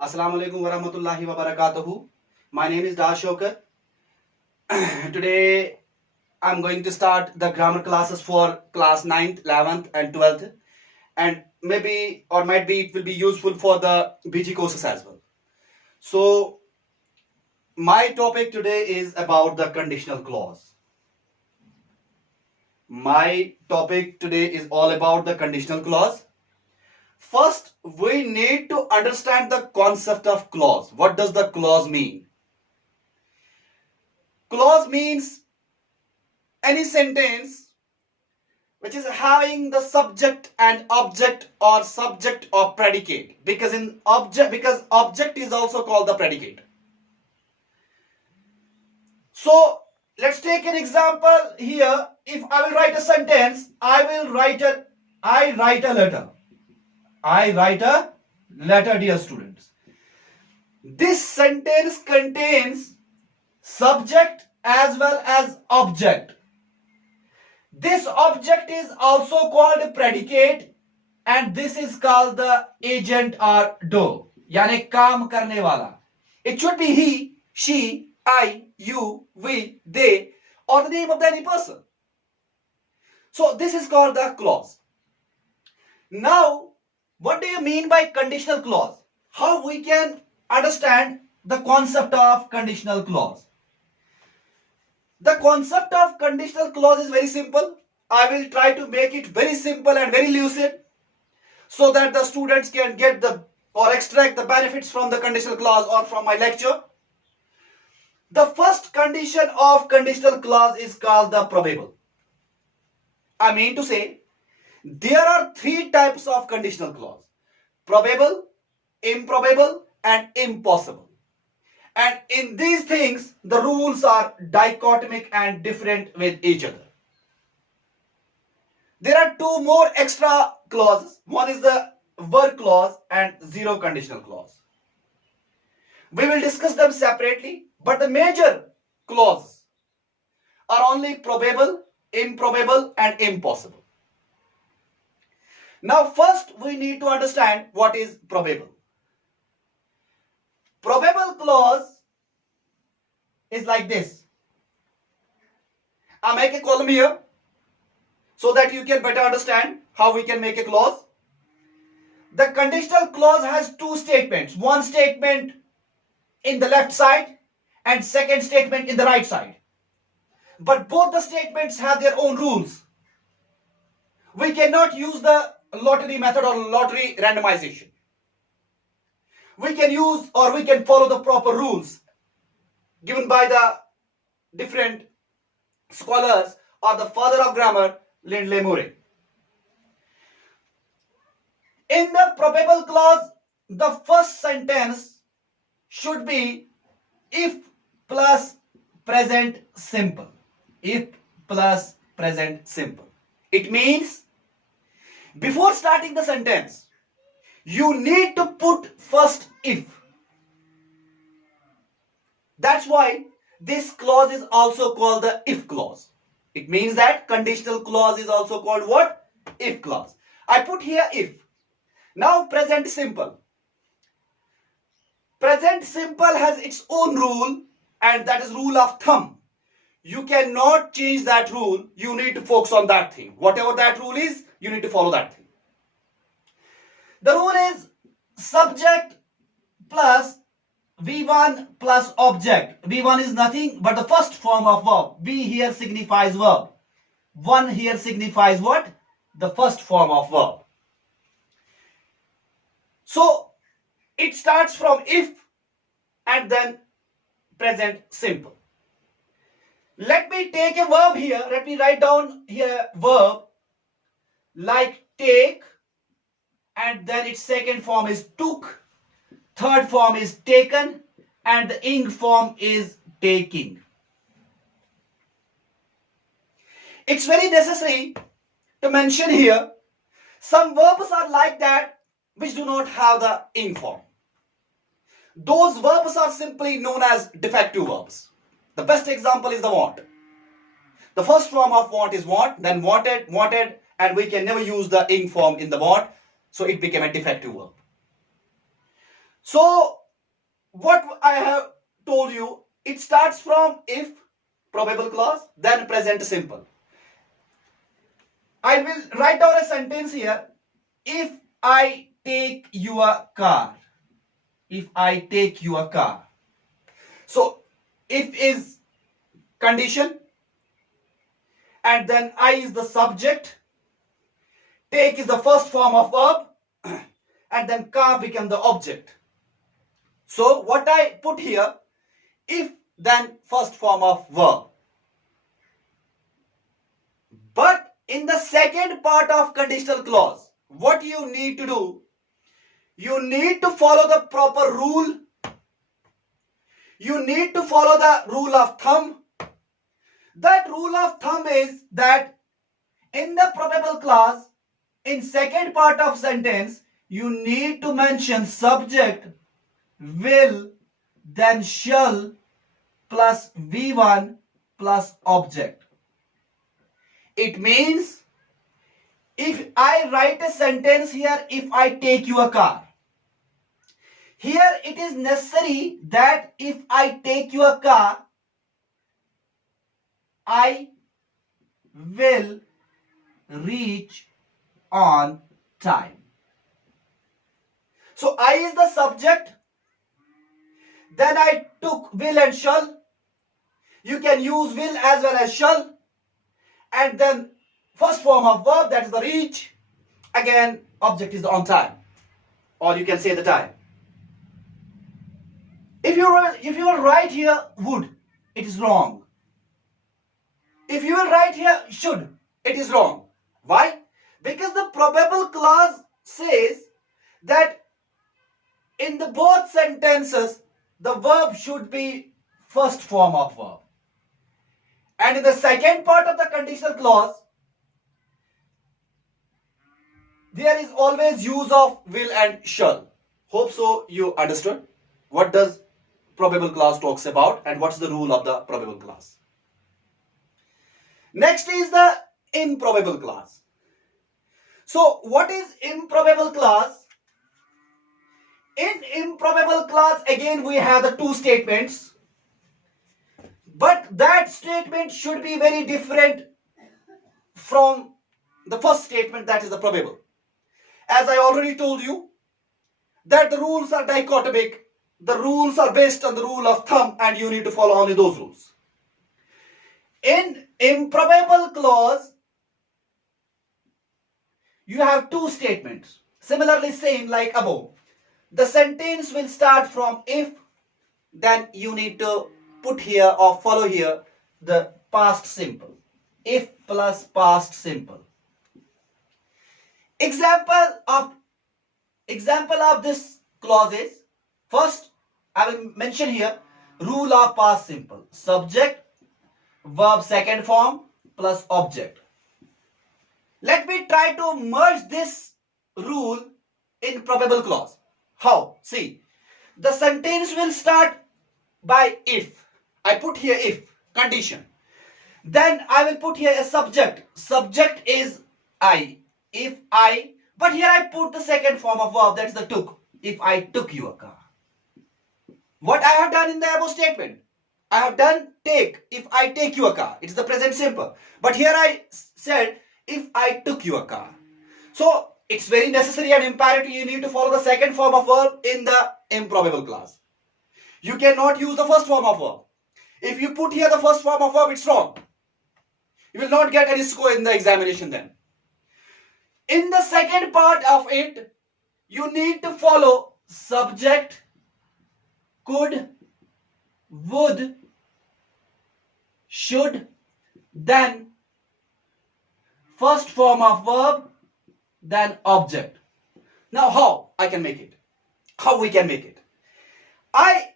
Assalamu alaikum wa rahmatullahi wa barakatuhu. My name is Dashokar. Today I'm going to start the grammar classes for class 9th, 11th and 12th, and maybe or might be it will be useful for the BG courses as well. So my topic today is about the conditional clause. My topic today is all about the conditional clause. First, we need to understand the concept of clause. What does the clause mean? Clause means any sentence which is having the subject and object or subject or predicate, because object is also called the predicate. So let's take an example here. If I will write a sentence, I write a letter. I write a letter, dear students. This sentence contains subject as well as object. This object is also called a predicate, and this is called the agent or do, यानी काम करने वाला. It should be he, she, I, you, we, they, or the name of any person. So this is called the clause. Now, what do you mean by conditional clause? How we can understand the concept of conditional clause? The concept of conditional clause is very simple. I will try to make it very simple and very lucid so that the students can get the or extract the benefits from the conditional clause or from my lecture. The first condition of conditional clause is called the probable. I mean to say, there are three types of conditional clause: probable, improbable, and impossible. And in these things, the rules are dichotomic and different with each other. There are two more extra clauses. One is the were clause and zero conditional clause. We will discuss them separately, but the major clauses are only probable, improbable, and impossible. Now, first we need to understand what is probable. Probable clause is like this. I make a column here so that you can better understand how we can make a clause. The conditional clause has two statements. One statement in the left side and second statement in the right side. But both the statements have their own rules. We cannot use the lottery method or lottery randomization. We can use or we can follow the proper rules given by the different scholars or the father of grammar, Lindley Murray. In the probable clause, the first sentence should be if plus present simple. If plus present simple. It means before starting the sentence, you need to put first if. That's why this clause is also called the if clause. It means that conditional clause is also called what? If clause. I put here if. Now present simple. Present simple has its own rule, and that is rule of thumb. You cannot change that rule. You need to focus on that thing. Whatever that rule is, you need to follow that thing. The rule is subject plus V1 plus object. V1 is nothing but the first form of verb. V here signifies verb. 1 here signifies what? The first form of verb. So it starts from if and then present simple. Let me take a verb here. Let me write down here verb like take, and then its second form is took, third form is taken, and the ing form is taking. It's very necessary to mention here some verbs are like that which do not have the ing form. Those verbs are simply known as defective verbs. The best example is the want. The first form of want is want, then wanted, and we can never use the ing form in the want, so it became a defective verb. So what I have told you, it starts from if, probable clause, then present simple. I will write down a sentence here. If I take your car. If I take your car. So if is condition, and then I is the subject, take is the first form of verb, and then car become the object. So what I put here, if then first form of verb. But in the second part of conditional clause, what you need to do, you need to follow the proper rule. You need to follow the rule of thumb. That rule of thumb is that in the probable clause, in second part of sentence, you need to mention subject, will, then shall, plus V1 plus object. It means if I write a sentence here, if I take your car, here it is necessary that if I take your car, I will reach on time. So I is the subject, then I took will and shall. You can use will as well as shall, and then first form of verb, that is the reach. Again, object is the on time, or you can say the time. If you will write here would, it is wrong. If you will write here should, it is wrong. Why? Because the probable clause says that in the both sentences, the verb should be first form of verb. And in the second part of the conditional clause, there is always use of will and shall. Hope so you understood what does probable clause talks about and what's the rule of the probable clause. Next is the improbable clause. So what is improbable clause? In improbable clause, again we have the two statements, but that statement should be very different from the first statement, that is the probable. As I already told you that the rules are dichotomic, the rules are based on the rule of thumb, and you need to follow only those rules. In improbable clause, you have two statements, similarly same like above. The sentence will start from if, then you need to put here or follow here the past simple. If plus past simple. Example of this clause is, first I will mention here rule of past simple. Subject, verb second form plus object. Let me try to merge this rule in probable clause. How? See, the sentence will start by if. I put here if, condition. Then I will put here a subject. Subject is I. If I, but here I put the second form of verb, that's the took. If I took your car. What I have done in the above statement? I have done take. If I take your car. It's the present simple. But here I said if I took your car. So it's very necessary and imperative you need to follow the second form of verb in the improbable clause. You cannot use the first form of verb. If you put here the first form of verb, it's wrong. You will not get any score in the examination then. In the second part of it, you need to follow subject, could, would, should, then first form of verb, then object. Now how I can make it? How we can make it? I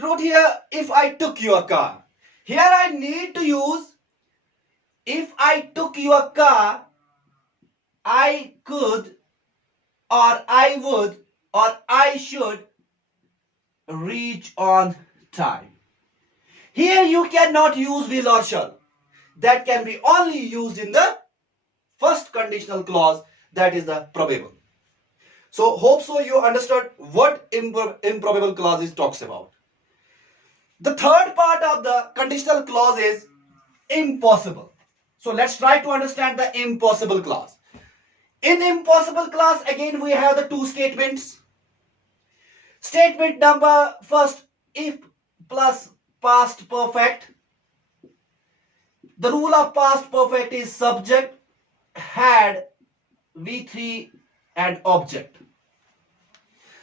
wrote here if I took your car. Here I need to use if I took your car, I could or I would or I should reach on time. Here you cannot use will or shall. That can be only used in the first conditional clause, that is the probable. So hope so you understood what improbable clauses talks about. The third part of the conditional clause is impossible. So let's try to understand the impossible clause. In impossible clause, again we have the two statements. Statement number first, if plus past perfect. The rule of past perfect is subject, had, V3 and object.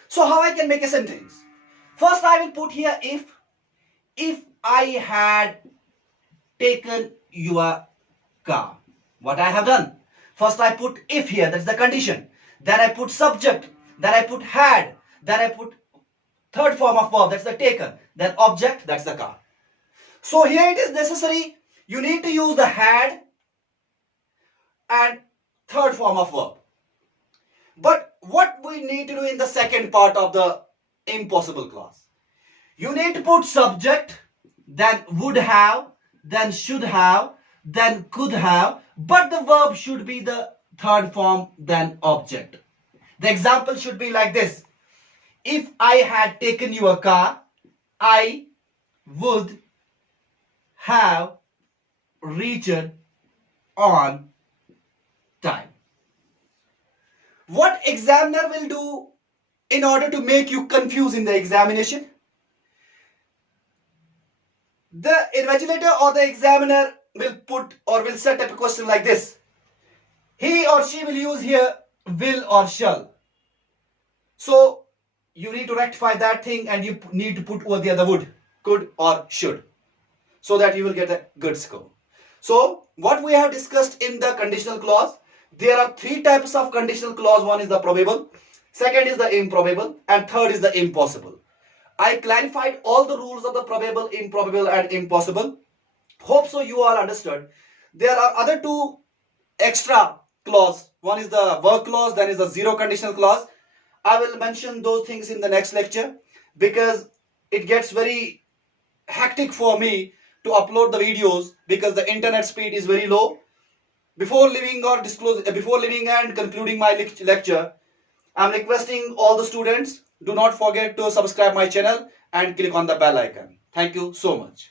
So how I can make a sentence? First I will put here if I had taken your car. What I have done? First I put if here, that's the condition. Then I put subject, then I put had, then I put third form of verb, that's the taken, then object, that's the car. So here it is necessary, you need to use the had and third form of verb. But what we need to do in the second part of the impossible clause? You need to put subject, then would have, then should have, then could have, but the verb should be the third form, then object. The example should be like this. If I had taken your car, I would have reached on time. What examiner will do in order to make you confused in the examination? The invigilator or the examiner will put or will set up a question like this. He or she will use here will or shall. So you need to rectify that thing and you need to put over the other would, could or should, so that you will get a good score. So what we have discussed in the conditional clause, there are three types of conditional clause. One is the probable, second is the improbable, and third is the impossible. I clarified all the rules of the probable, improbable and impossible. Hope so you all understood. There are other two extra clause. One is the work clause, then is the zero conditional clause. I will mention those things in the next lecture because it gets very hectic for me to upload the videos because the internet speed is very low. Before leaving and concluding my lecture, I'm requesting all the students, do not forget to subscribe my channel and click on the bell icon. Thank you so much.